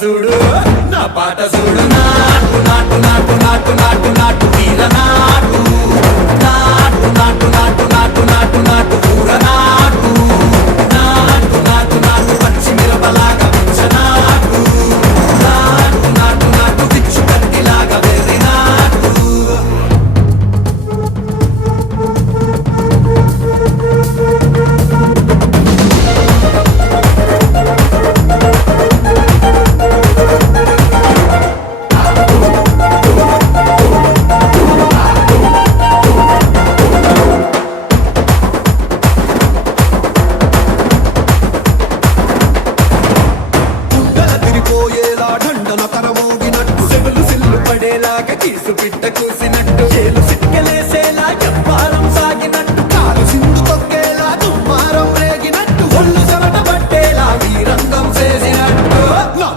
చూడు నా పాట చూడు నాటు నాటు నాటు నాటు నాటు నాటు తీర నాటు నాటు నాటు నాటు నాటు నాటు నాటు కూర నాటు నాటు నాటు నాటు పచ్చి మిరపలాగా పిచ్చ నాటు నాటు నాటు నాటు పిచ్చు కత్తిలాగా వెర్రి నాటు దండన కరమోగినట్టు సెవులు సిల్లు పడేలాగా కీసు పిట్ట కూసి